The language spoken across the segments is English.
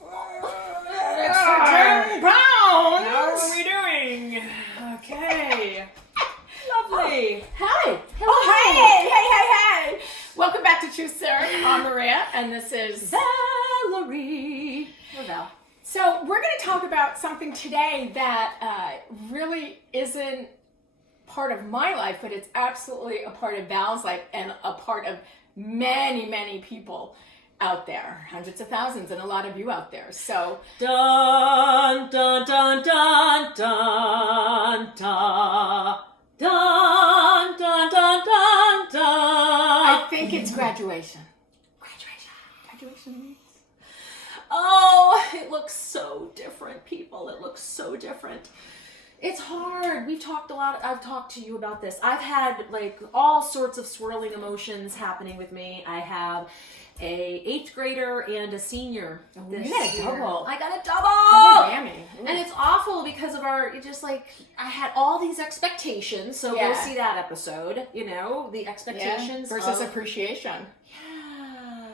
pounds. Extra 10 pounds. How are we doing? Okay. Lovely. Hi. Oh, Hey. Welcome back to Truth Serum. I'm Maria, and this is Valerie. Or Val. So we're going to talk about something today that really isn't part of my life, but it's absolutely a part of Val's life and a part of many, many people out there, hundreds of thousands, and a lot of you out there. So Dun dun dun dun dun dun dun dun dun dun dun. I think it's graduation. Graduation. Oh, it looks so different, people. It looks so different. It's hard. We've talked a lot. I've talked to you about this. I've had like all sorts of swirling emotions happening with me. I have a 8th grader and a senior. You got a double. I got a Double double. whammy. Ooh. And it's awful because of I had all these expectations. So go see that episode, the expectations versus appreciation.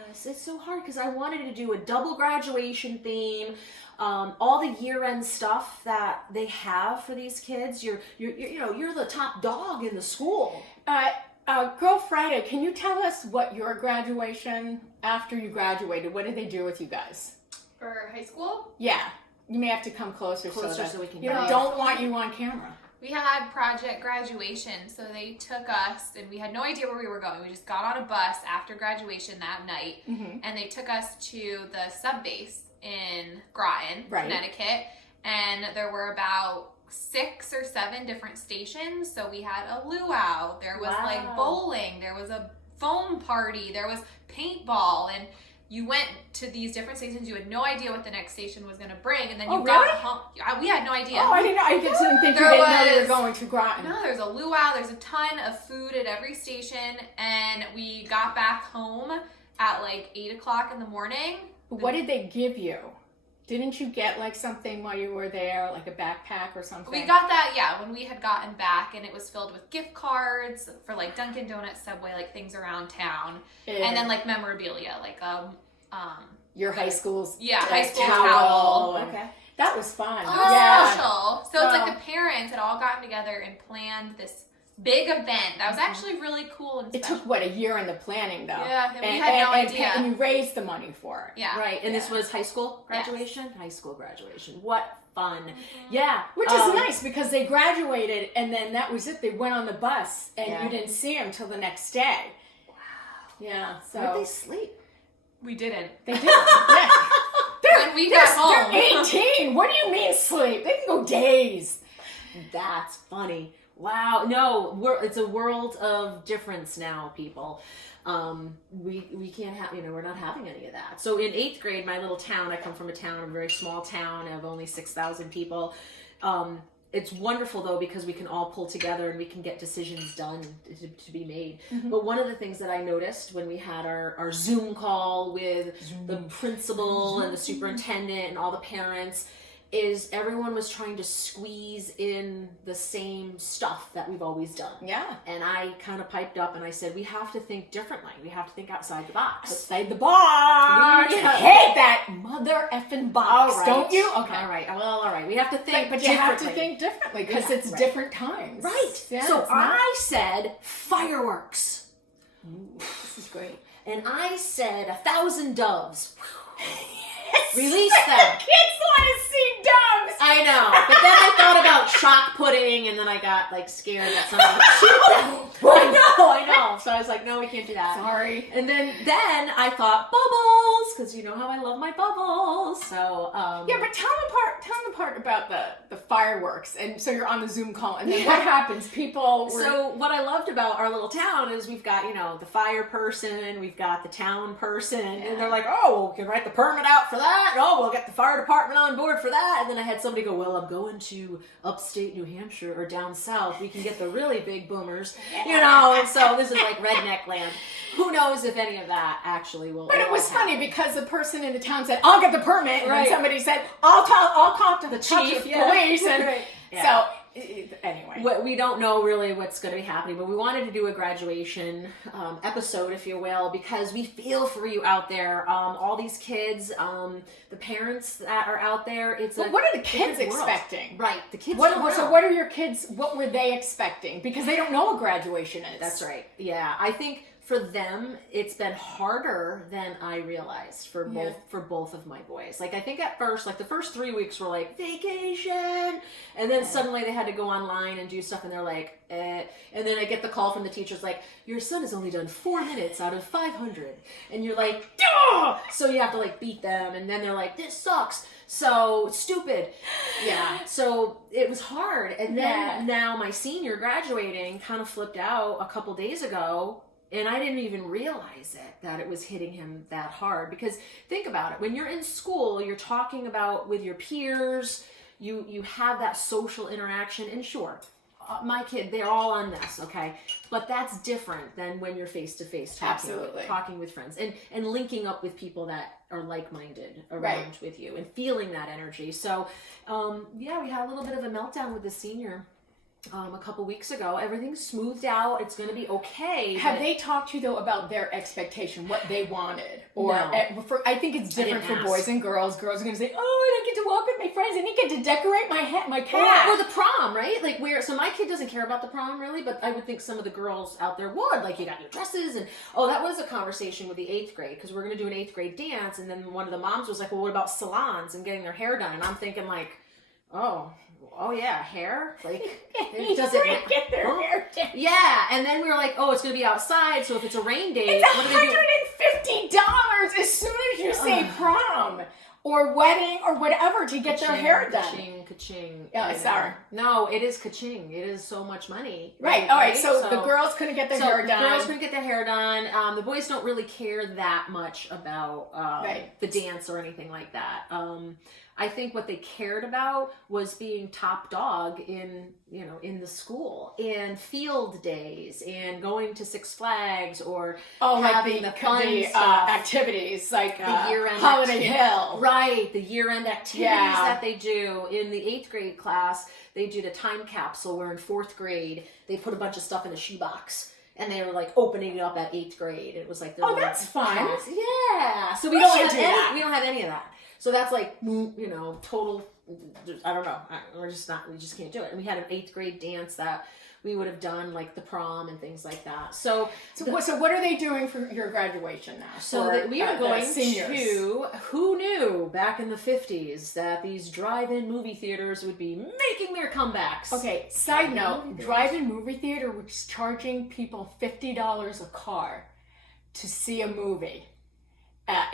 Yes, it's so hard because I wanted to do a double graduation theme. All the year-end stuff that they have for these kids. You're the top dog in the school. Girl Friday, can you tell us what your graduation, after you graduated, what did they do with you guys? For high school? Yeah. You may have to come closer so we can don't want you on camera. We had project graduation, so they took us, and we had no idea where we were going. We just got on a bus after graduation that night, and they took us to the sub base in Groton, Connecticut, and there were about 6 or 7 different stations. So we had a luau, there was like bowling, there was a foam party, there was paintball, and you went to these different stations. You had no idea what the next station was going to bring, and then you got home. We had no idea. Oh, I didn't know. I didn't think you didn't know you were going to Groton. No, there's a luau. There's a ton of food at every station, and we got back home at like 8 o'clock in the morning. What did they give you? Didn't you get like something while you were there, like a backpack or something? We got that, when we had gotten back, and it was filled with gift cards for like Dunkin' Donuts, Subway, like things around town, and then like memorabilia, like your high school's high school towel. Okay, that was fun. It was special. So it's like the parents had all gotten together and planned this big event that was actually really cool and special. It took a year in the planning though. Yeah, and we had no idea. And you raised the money for it. Yeah. Right, and this was high school graduation? Yes. High school graduation. What fun. Yeah, which is nice because they graduated and then that was it. They went on the bus and you didn't see them till the next day. Wow. Yeah, so. Where'd they sleep? We didn't. They did. Yeah. When we got home. They're 18. What do you mean sleep? They can go days. That's funny. Wow. No, it's a world of difference now, people. We can't have, we're not having any of that. So in 8th grade, my little town, I come from a very small town of only 6,000 people. It's wonderful though, because we can all pull together and we can get decisions done to be made. But one of the things that I noticed when we had our Zoom call with the principal and the superintendent and all the parents is everyone was trying to squeeze in the same stuff that we've always done. Yeah. And I kind of piped up and I said, we have to think differently. We have to think outside the box. Outside the box. I hate that mother effing box, don't you? Okay. All right. Well, all right. We have to think but differently. you have to think differently because it's different times. Right. Yeah, so I said fireworks. Ooh, this is great. And I said 1,000 doves. Release them. Kids want to see doves. I know, but then I thought about shock pudding, and then I got like scared that someone would shoot them. I know. So I was like, no, we can't do that. Sorry. And then I thought bubbles, because you know how I love my bubbles. So yeah, but tell them apart about the fireworks. And so you're on the Zoom call, and then what happens? So what I loved about our little town is we've got the fire person, we've got the town person, and they're like, oh, we can write the permit out for that. Oh, we'll get the fire department on board for that. And then I had somebody go, well, I'm going to upstate New Hampshire or down south. We can get the really big boomers, and so this is like redneck land. Who knows if any of that actually will. But it was funny because the person in the town said, I'll get the permit. And right. then somebody said, I'll talk to the chief of police. And so Anyway. We don't know really what's going to be happening, but we wanted to do a graduation episode, if you will, because we feel for you out there. All these kids, the parents that are out there. What are the kids expecting? Right, the kids. So what are your kids? What were they expecting? Because they don't know what graduation is. That's right. Yeah, I think for them, it's been harder than I realized for both of my boys. Like, I think at first, like the first 3 weeks were like vacation, and then suddenly they had to go online and do stuff, and they're like, eh. And then I get the call from the teachers like, your son has only done 4 minutes out of 500, and you're like, duh! So you have to like beat them, and then they're like, this sucks. So stupid. Yeah. So it was hard. And then now my senior graduating kind of flipped out a couple days ago. And I didn't even realize that it was hitting him that hard. Because think about it. When you're in school, you're talking about with your peers, you have that social interaction. And sure, my kid, they're all on this, okay? But that's different than when you're face-to-face talking with friends. And linking up with people that are like-minded around with you. And feeling that energy. So, we had a little bit of a meltdown with the senior a couple weeks ago. Everything's smoothed out. It's going to be okay. Have they talked to you though about their expectation, what they wanted? Or No. I think it's different for boys and girls. Girls are going to say, "Oh, I don't get to walk with my friends. I didn't get to decorate my cat." Or the prom, right? Like so my kid doesn't care about the prom really, but I would think some of the girls out there would. Like, you got your dresses, and that was a conversation with the 8th grade, because we're going to do an 8th grade dance, and then one of the moms was like, "Well, what about salons and getting their hair done?" And I'm thinking like, Oh yeah, hair? Like, it doesn't get their hair done. Yeah, and then we were like, it's going to be outside, so if it's a rain day, it's $150 as soon as you say prom or wedding or whatever to get their hair done. Ka-ching. Yeah, sorry. No, it is ka-ching. It is so much money. Right. All right. So the girls couldn't get their hair done. The girls couldn't get their hair done. The boys don't really care that much about the dance or anything like that. I think what they cared about was being top dog in the school, and field days, and going to Six Flags, or having the fun stuff. Activities like the year-end Holiday Hill. Right, the year-end activities that they do. In the 8th grade class, they did a time capsule where in 4th grade, they put a bunch of stuff in a shoebox. And they were like opening it up at 8th grade. It was like, that's fun. Yeah. So we don't have any of that. So that's like, total, I don't know. We just can't do it. And we had an 8th grade dance that we would have done, like the prom and things like that. So what are they doing for your graduation now? So we are going to, who knew back in the 50s that these drive-in movie theaters would be making their comebacks? Okay, side note, drive-in movie theater was charging people $50 a car to see a movie.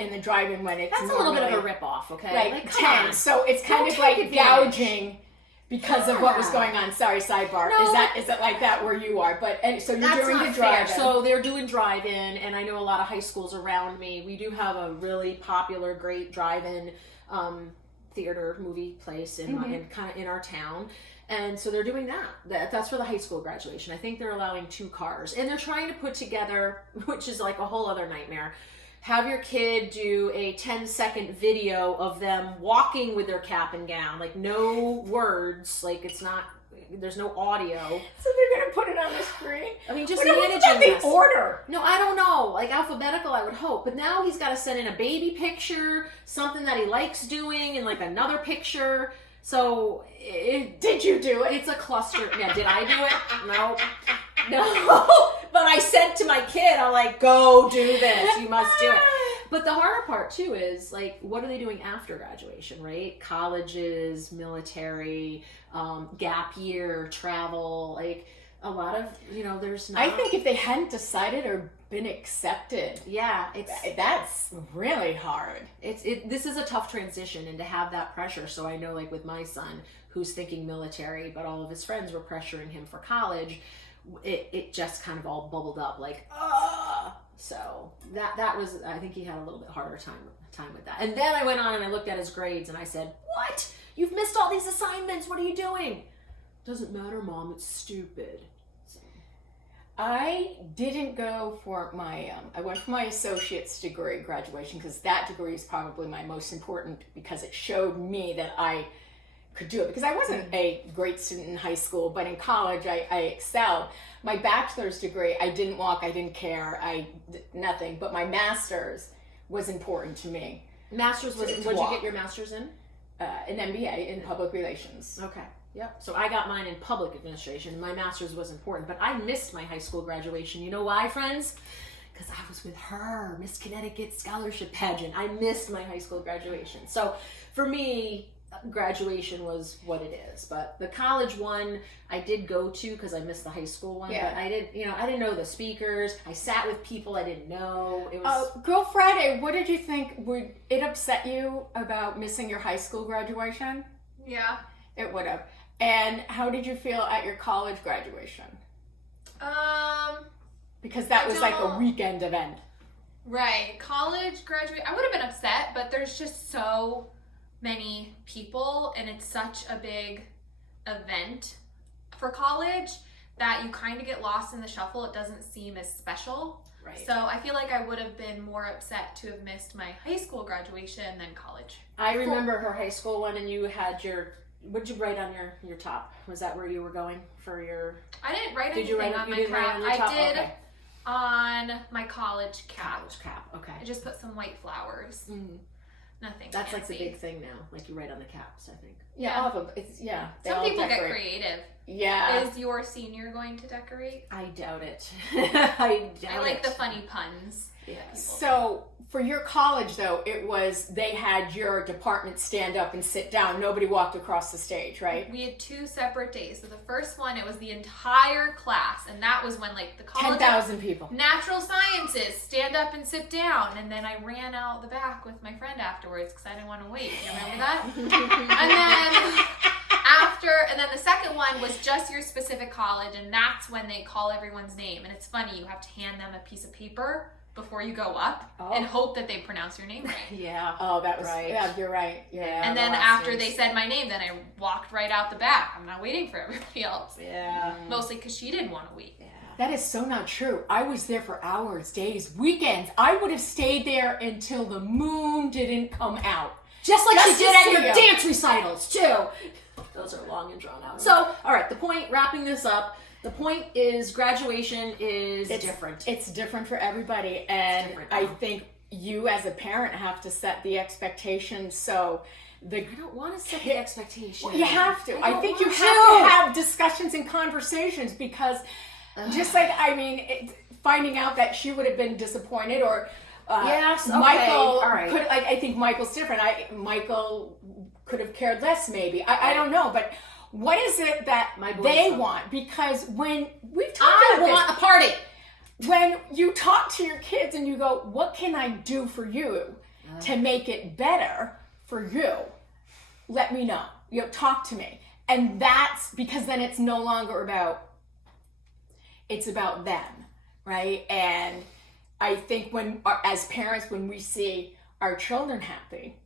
In the drive-in when it's that's a little bit of a rip-off, okay? Right, like 10. So it's kind of like gouging because of what was going on. Sorry, sidebar. No, is that like that where you are? But so you're doing the fair. drive-in. So they're doing drive-in, and I know a lot of high schools around me. We do have a really popular, great drive-in theater movie place in our town. And so they're doing that. That's for the high school graduation. I think they're allowing 2 cars, and they're trying to put together, which is like a whole other nightmare. Have your kid do a 10-second video of them walking with their cap and gown, like no words, like there's no audio. So they're gonna put it on the screen. I mean, just managing the order. No, I don't know. Like alphabetical, I would hope. But now he's got to send in a baby picture, something that he likes doing, and like another picture. So did you do it? It's a cluster. Yeah, did I do it? No. But I said to my kid, I'm like, go do this. You must do it. But the harder part too is like, what are they doing after graduation, right? Colleges, military, gap year, travel, like a lot of, there's not. I think if they hadn't decided or been accepted, that's really hard. This is a tough transition, and to have that pressure. So I know, like with my son, who's thinking military, but all of his friends were pressuring him for college. It just kind of all bubbled up like, so that was, I think he had a little bit harder time with that. And then I went on and I looked at his grades and I said, what? You've missed all these assignments. What are you doing? Doesn't matter, Mom. It's stupid. So. I didn't go for my, I went for my associate's degree graduation, because that degree is probably my most important, because it showed me that I could do it because I wasn't a great student in high school, but in college I excelled. My bachelor's degree, I didn't walk, I didn't care, nothing. But my master's was important to me. Master's was, what did you get your master's in? An MBA in public relations. Okay. Yep. So I got mine in public administration. My master's was important, but I missed my high school graduation. You know why, friends? Because I was with her, Miss Connecticut Scholarship Pageant. I missed my high school graduation. So for me, graduation was what it is. But the college one I did go to because I missed the high school one. Yeah. But I didn't know the speakers. I sat with people I didn't know. It was Girl Friday, what did you think? Would it upset you about missing your high school graduation? Yeah. It would have. And how did you feel at your college graduation? Because that was like a weekend event. Right. College graduate, I would have been upset, but there's just so many people and it's such a big event for college that you kind of get lost in the shuffle. It doesn't seem as special. right. So I feel like I would have been more upset to have missed my high school graduation than college. I remember her high school one, and you had what'd you write on your top? Was that where you were going for your? I didn't write Did you anything write? on You my didn't write cap. on your top? I did Okay. on my college cap. College cap. Okay. I just put some white flowers. Mm. Nothing That's like the fancy. big thing now. Like you write on the caps, I think. Yeah, all of them. It's they Some all people decorate. get creative. Yeah. Is your senior going to decorate? I doubt it. I doubt it. I like the funny puns. Yes. So for your college though, they had your department stand up and sit down. Nobody walked across the stage, right? We had 2 separate days. So the first one, it was the entire class, and that was when like the college 10,000 people. natural sciences stand up and sit down, and then I ran out the back with my friend afterwards because I didn't want to wait. You remember that? And then the second one was just your specific college, and that's when they call everyone's name. And it's funny, you have to hand them a piece of paper before you go up and hope that they pronounce your name right. Yeah. Oh, that was right. Yeah, you're right. Yeah. And then the last after names. they said my name, then I walked right out the back. I'm not waiting for everybody else. Yeah. Mostly because she didn't want to wait. Yeah. That is so not true. I was there for hours, days, weekends. I would have stayed there until the moon didn't come out. Just like Just she did to at see your you. dance recitals too. Those are long and drawn out. So, all right. The point. Wrapping this up. The point is graduation is different. It's different for everybody, and different. I think you as a parent have to set the expectations. So I don't want to set the expectation. Well, you have to. I think you want have to. to have discussions and conversations because just like, finding out that she would have been disappointed or Yes, okay. Michael All right. could, I think Michael's different. Michael could have cared less maybe. I don't know, but what is it that My boys they love want? Because when we've talked I about want a party. this, when you talk to your kids and you go, what can I do for you to make it better for you? Let me know. Talk to me. And that's because then it's no longer it's about them, right? And I think as parents, when we see our children happy,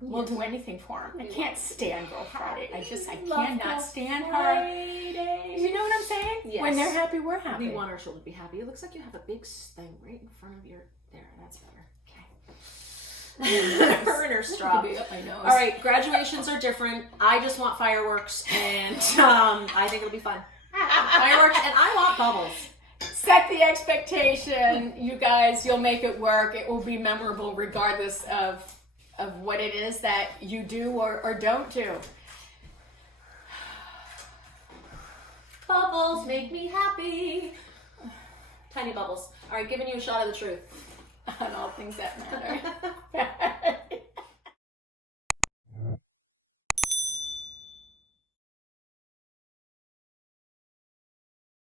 we'll do anything for them. I can't stand Girl Friday. I cannot stand her. You know what I'm saying? Yes. When they're happy, we're happy. We want our children to be happy. It looks like you have a big thing right in front of your. There, that's better. Okay. Her and her straw. Could be up my nose. All right, graduations are different. I just want fireworks, and I think it'll be fun. Fireworks, and I want bubbles. Set the expectation, you guys. You'll make it work. It will be memorable, regardless of what it is that you do or don't do. Bubbles make me happy. Tiny bubbles. All right, giving you a shot of the truth. On all things that matter.